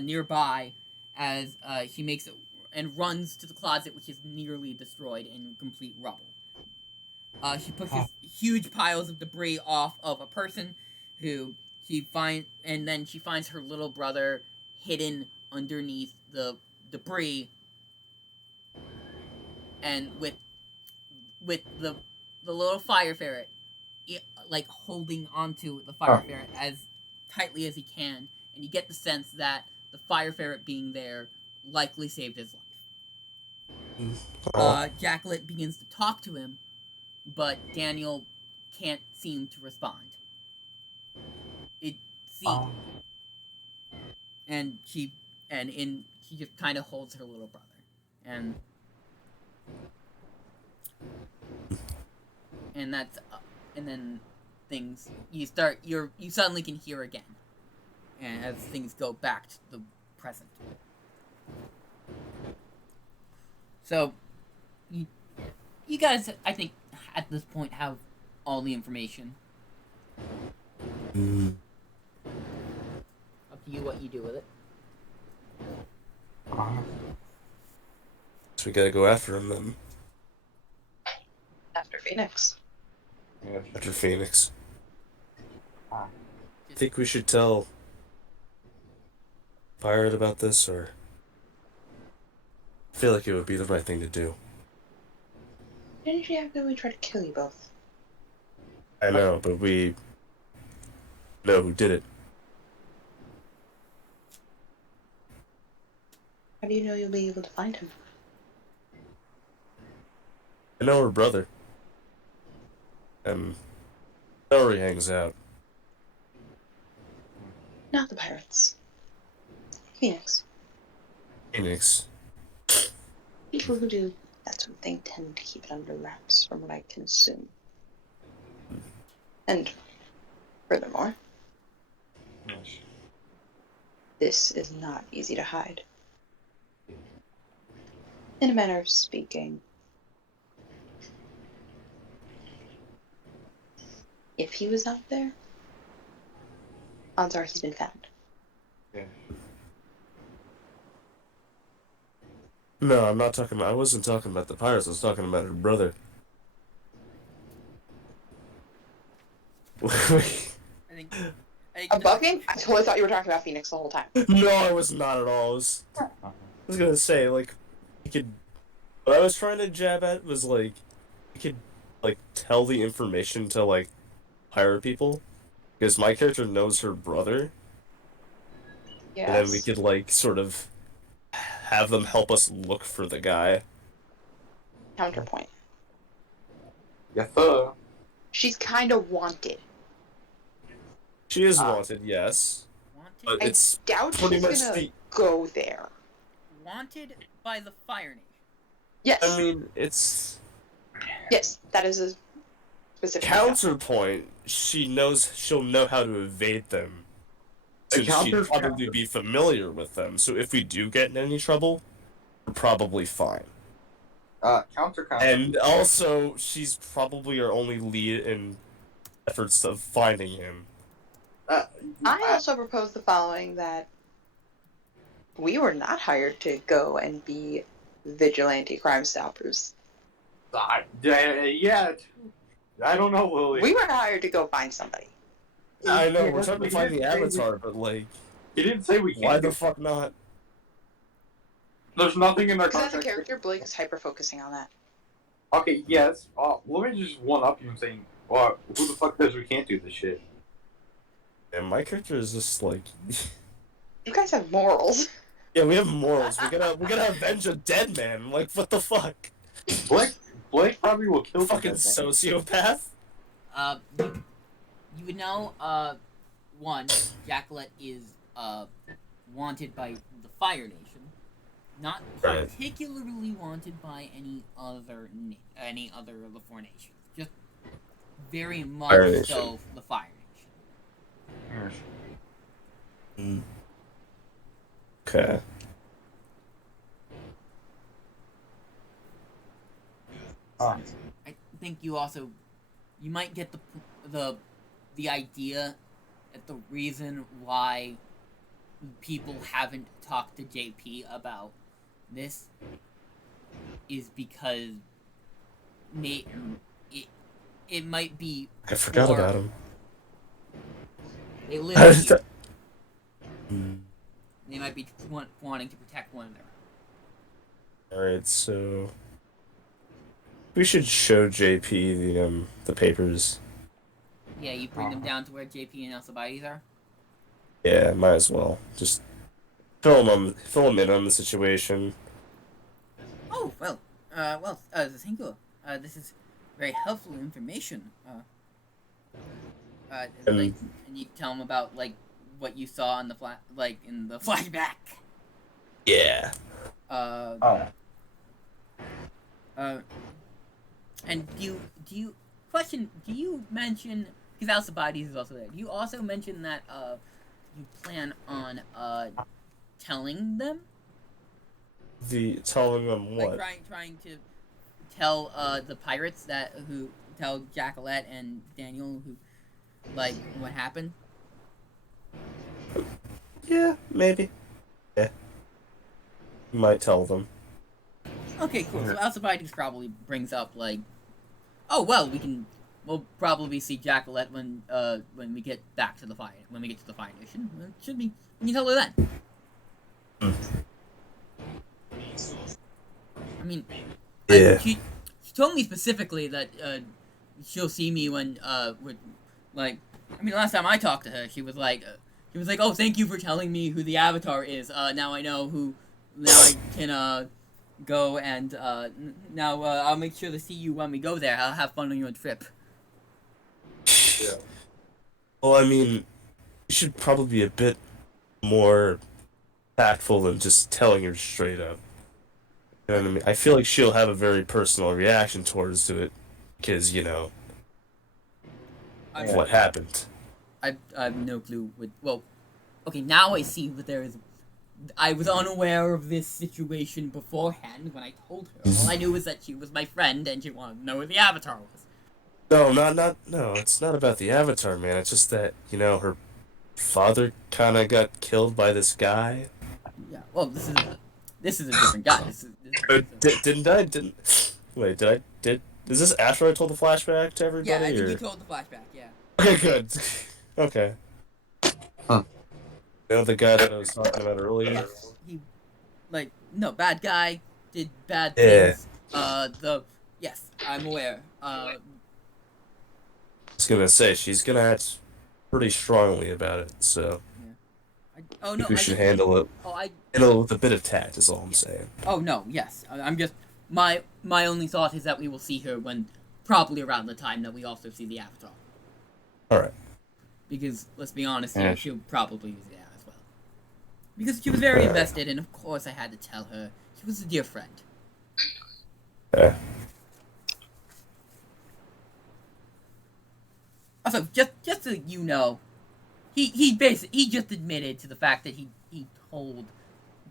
nearby, as she makes it and runs to the closet, which is nearly destroyed in complete rubble. She pushes huge piles of debris off of a person who and then she finds her little brother hidden underneath the debris, and with the little fire ferret, holding onto the fire ferret as tightly as he can, and you get the sense that the fire ferret being there likely saved his life. Jacklet begins to talk to him, but Daniel can't seem to respond. And she just kind of holds her little brother, and that's and then things you suddenly can hear again, and as things go back to the present. So, you guys, I think, at this point have all the information. Up to you what you do with it. So we gotta go after him then. After Phoenix. After Phoenix. I think we should tell Pirate about this, or I feel like it would be the right thing to do. Didn't she actively try to kill you both? I know, but we know who did it. How do you know you'll be able to find him? I know her brother. I know where he hangs out. Not the pirates. Phoenix. Phoenix. People who do that sort of thing tend to keep it under wraps, from what I can assume. And furthermore, this is not easy to hide. In a manner of speaking, if he was out there, odds are he's been found. Yeah. No, I wasn't talking about the pirates, I was talking about her brother. I think I'm bugging? I totally thought you were talking about Phoenix the whole time. No, I was not at all. I was gonna say, like, what I was trying to jab at was, like, we could, like, tell the information to, like, pirate people. Because my character knows her brother. Yes. And then we could, like, sort of have them help us look for the guy. Counterpoint. Yes, sir. She's kind of wanted. She is wanted, yes. But I it's doubt pretty she's much gonna go there. Wanted by the Fire Nation. Yes. I mean, it's... Yes, that is a specific Counterpoint, she'll know how to evade them. Since she'd probably be familiar with them, so if we do get in any trouble, we're probably fine. Counter. And also, she's probably our only lead in efforts of finding him. I also propose the following, that we were not hired to go and be vigilante crime stoppers. Yeah, I don't know, Lily. We were hired to go find somebody. I know, we're trying to find the Avatar, but, like... He didn't say we can't. Why the fuck not? There's nothing in our Because as a contract. character, Blake is hyper-focusing on that. Okay, yes. Let me just one-up you and saying, who the fuck says we can't do this shit? And my character is just, like... You guys have morals. Yeah, we have morals. We gotta avenge a dead man. Like, what the fuck? Blake probably will kill Fucking sociopath. You would know, one, Jacklet is, wanted by the Fire Nation. Not particularly wanted by any other of the four nations. Just very much so the Fire Nation. Okay. I think you might get the idea that the reason why people haven't talked to JP about this is because it might be... I forgot about him. They live here. They might be wanting to protect one another. Alright, so... we should show JP the papers. Yeah, you bring them down to where JP and Alcibiades are? Yeah, might as well. Just fill him in on the situation. Oh, thank you. This is very helpful information. And And you tell him about like what you saw in the in the flashback. yeah. Uh, uh, and do you question? Do you mention because Alcibiades is also there? Do you also mention that you plan on telling them? Telling them what? Like trying to tell the pirates that who tell Jacqueline and Daniel who like what happened. Yeah, maybe. Yeah. You might tell them. Okay, cool. So Alcibiades probably brings up like, oh well, we'll probably see Jacqueline when we get back to the fire nation. It should be. We can tell her then. I mean, Yeah. she told me specifically that she'll see me when with like. I mean, last time I talked to her, she was like, oh, thank you for telling me who the Avatar is. Now I know who. Now I can go and now I'll make sure to see you when we go there. I'll have fun on your trip. Yeah. Well, I mean, you should probably be a bit more tactful than just telling her straight up. You know what I mean? I feel like she'll have a very personal reaction towards it because, what happened. I have no clue. Well, okay, now I see that there is. I was unaware of this situation beforehand when I told her. All I knew was that she was my friend and she wanted to know who the Avatar was. No, it's not about the Avatar, man. It's just that, her father kind of got killed by this guy. Yeah, well, this is a different guy. Wait, is this after I told the flashback to everybody? Yeah, I think you told the flashback, yeah. Okay, good. Okay. Huh. The guy that I was talking about earlier? Yes, no, bad guy, did bad Yeah. things. Yes, I'm aware. I was gonna say, she's gonna act pretty strongly about it, so we should handle it. Handle it with a bit of tact, is all I'm saying. Oh, no, yes. I'm just... My only thought is that we will see her when... Probably around the time that we also see the Avatar. Alright. Because, let's be honest here, she'll probably use that as well. Because she was very invested, and of course I had to tell her. She was a dear friend. Yeah. Also, just so you know, he just admitted to the fact that he told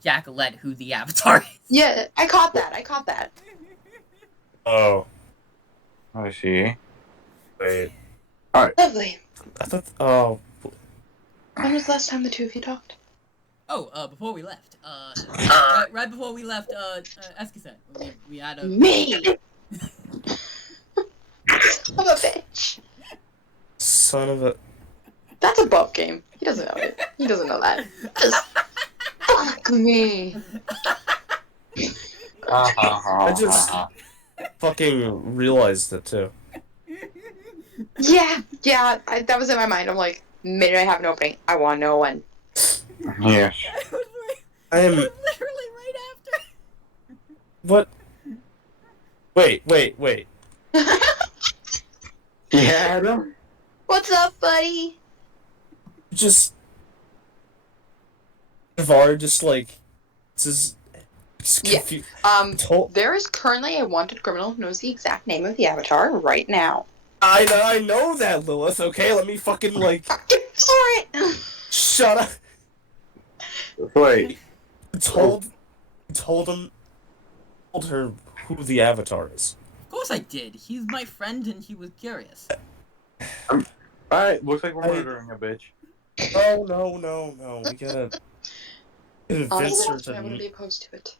Jacqueline who the Avatar is. Yeah, I caught that. Oh. I see. Wait. Lovely. I thought, When was the last time the two of you talked? Oh, before we left, right before we left, Escasset, we had a... Me! I'm a bitch. son of a... That's a buff game. He doesn't know it. He doesn't know that. Just fuck me. I just fucking realized it, too. Yeah, that was in my mind. I'm like, minute I have an opening, I want to know when. Yes. I am... literally right after. What? Wait. Yeah, Adam? What's up, buddy? Just... Givarri just, like... This is... Yeah. There is currently a wanted criminal who knows the exact name of the Avatar right now. I know that, Lilith, okay? Let me fucking, like... Fucking for it! Shut up! Wait. Told her who the Avatar is. Of course I did. He's my friend and he was curious. Alright, looks like we're murdering a bitch. No. We gotta... convince her I wouldn't be to... opposed to it.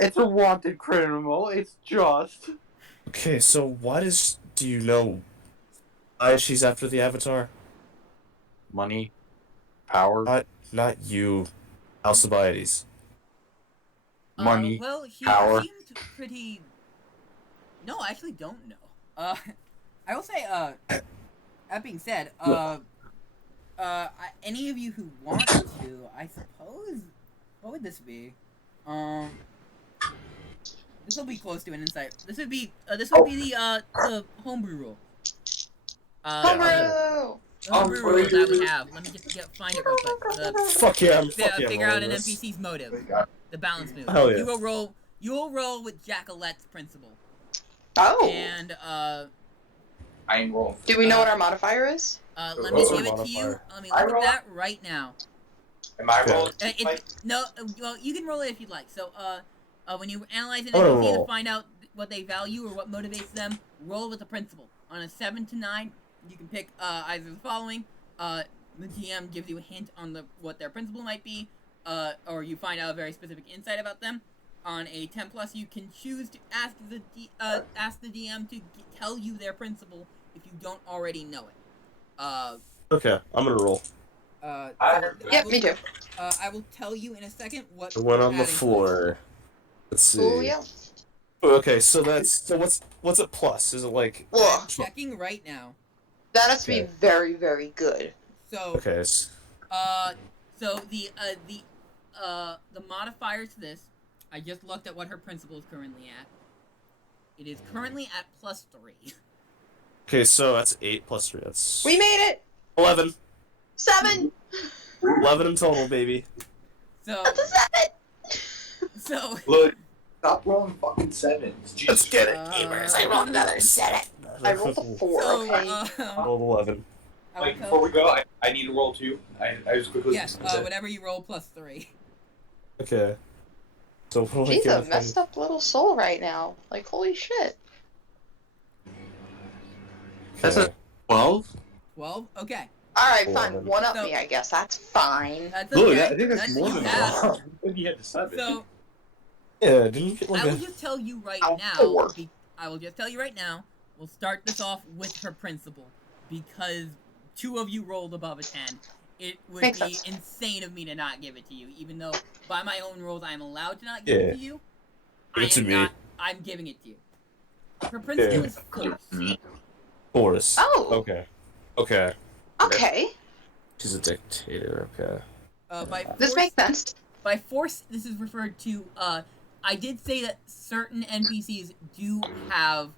It's a wanted criminal. It's just... Okay, so do you know why she's after the Avatar? Money. Power. Not you, Alcibiades. Money. Well, he power. seemed pretty... No, I actually don't know. I will say, that being said, any of you who want to, I suppose, what would this be? This will be close to an insight. This would be the homebrew rule. Homebrew! The homebrew rule that we have. Let me just find it real quick. Fuck yeah, Figure out an this. NPC's motive. The balance move. Hell yeah. You will roll with Jacquelette's principle. Oh. And I ain't rolling. Do we know what our modifier is? let me give it to you. Let me look at that right now. Am I rolling? No, well, you can roll it if you'd like. So, when you analyze an I'm gonna NPC to roll. find out what they value or what motivates them, roll with the principle. On a 7 to 9, you can pick either the following. The GM gives you a hint on what their principle might be, or you find out a very specific insight about them. On a 10 plus, you can choose to ask the DM to tell you their principle if you don't already know it. Okay, I'm gonna roll. Me too. I will tell you in a second what. The one on the adding to floor. Let's see. Oh yeah. Okay, so what's it plus? Is it like? this. Ugh. I'm checking right now. That has to be Okay. very, very good. So Okay. so the modifier to this, I just looked at what her principle is currently at. It is currently at +3. Okay, so that's 8 plus 3. That's We made it! 11. 7! 11 in total, baby. So That's a 7! so Look, stop rolling fucking sevens. Jesus. Let's get it, gamers. I rolled another 7. I rolled a 4, so okay? I rolled 11. I will Like, tell- before we go, I need to roll 2. I just quickly. yes, whatever you roll +3. Okay. So what do I She's get a if I- messed up little soul right now. Like, holy shit. That's a 12. 12. Okay. Alright, Four. fine. One up So- me, I guess. That's fine. That's Look, okay. I think that's more you than have. 12. I think you had the 7. So Yeah, didn't you get like I will a... just tell you right Oh, now. 4. I will just tell you right now. We'll start this off with her principle because 2 of you rolled above a 10. It would Makes be sense. insane of me to not give it to you, even though by my own rules I am allowed to not give it Yeah. to you. Give it to me. I'm giving it to you. Her principle Yeah. is force. Force. Oh. Okay. Okay. Okay. She's a dictator, okay. By force, This makes sense. by force, this is referred to. I did say that certain NPCs do have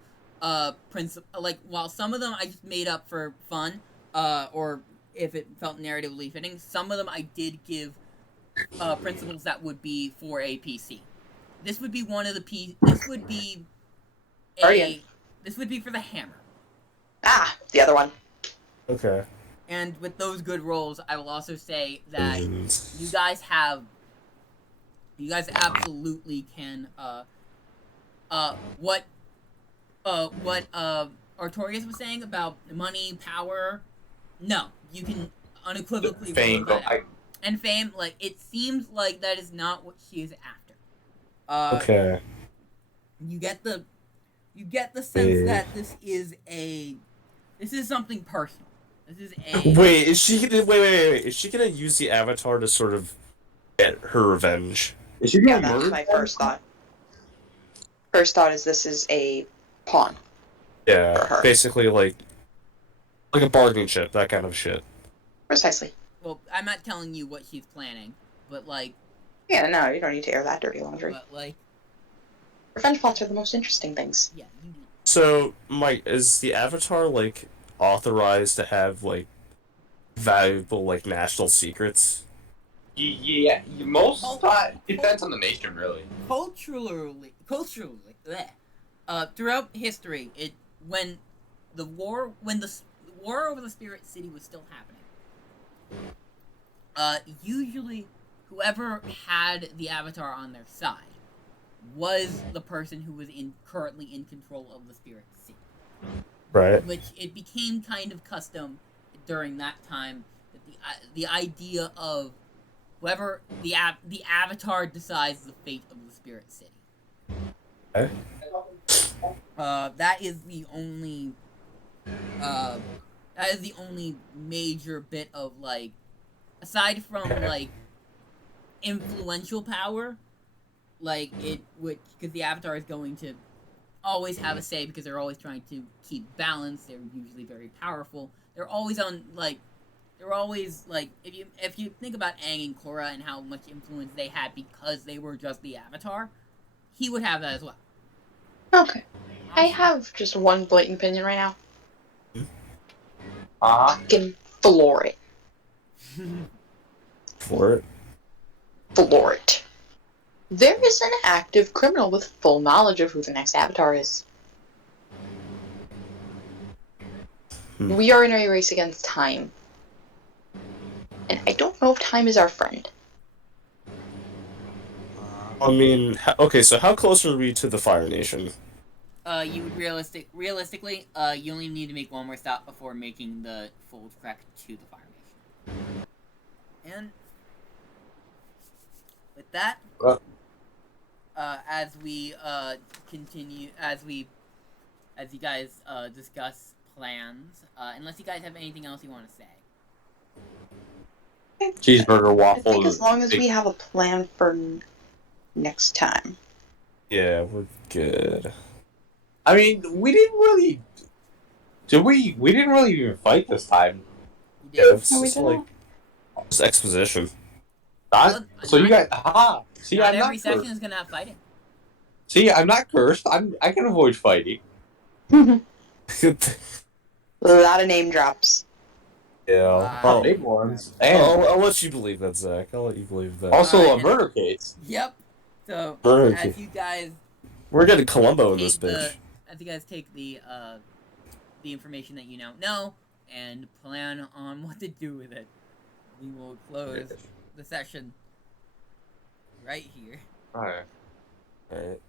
principle. Like, while some of them I just made up for fun, or if it felt narratively fitting, some of them I did give principles that would be for a PC. This would be one of the This would be Arlia. This would be for the hammer. Ah, the other one. Okay. And with those good rolls, I will also say that And... you guys absolutely can what Artorias was saying about money, power. No, you can unequivocally Fame. roll that out. And fame, like, it seems like that is not what she is after. Okay. You get the sense Yeah. that this is something personal. This is a Wait, is she gonna... Wait. Is she gonna use the avatar to sort of get her revenge? Is she Yeah, getting that's murdered? my first thought. First thought is this is a pawn. For Yeah, her. basically like a bargaining chip, that kind of shit. Precisely. Well, I'm not telling you what she's planning, but like, Yeah, no, you don't need to air that dirty laundry. Revenge Revenge plots are the most interesting things. yeah, you do. So, Mike, is the avatar like authorized to have like valuable like national secrets? Yeah, most of the time. Depends on the nation, really. Culturally, throughout history, when the war over the Spirit City was still happening, usually whoever had the Avatar on their side was the person who was currently in control of the Spirit City. Right. Which it became kind of custom during that time that the idea of whoever the Avatar decides the fate of the Spirit City. Okay. That is the only major bit of like, aside from like influential power, like because the Avatar is going to always have a say because they're always trying to keep balance. They're usually very powerful. They're always if you think about Aang and Korra and how much influence they had because they were just the Avatar, he would have that as well. Okay. I have just one blatant opinion right now. Fucking floor it. For it. Floor it. There is an active criminal with full knowledge of who the next avatar is. We are in a race against time. And I don't know if time is our friend. I mean, okay, so how close are we to the Fire Nation? You would realistically, you only need to make one more stop before making the full trek to the Fire Nation. And with that, as we continue, as you guys discuss plans, unless you guys have anything else you want to say. Cheeseburger, I think waffle. as long as we have a plan for next time. Yeah, we're good. I mean, we didn't really. Did we? We didn't really even fight this time. Yeah, it's No, we just didn't. like just exposition. So you guys, see, Not I'm every not section cursed. is gonna have fighting. See, I'm not cursed. I can avoid fighting. A lot of name drops. Yeah. Wow. Oh, Big ones, and I'll let you believe that, Zach. I'll let you believe that. also Alright, a murder case. Yep. So Murder as case. you guys We're getting Columbo in this take bitch. as you guys take the information that you now know and plan on what to do with it, we will close the session right here. Alright. Alright.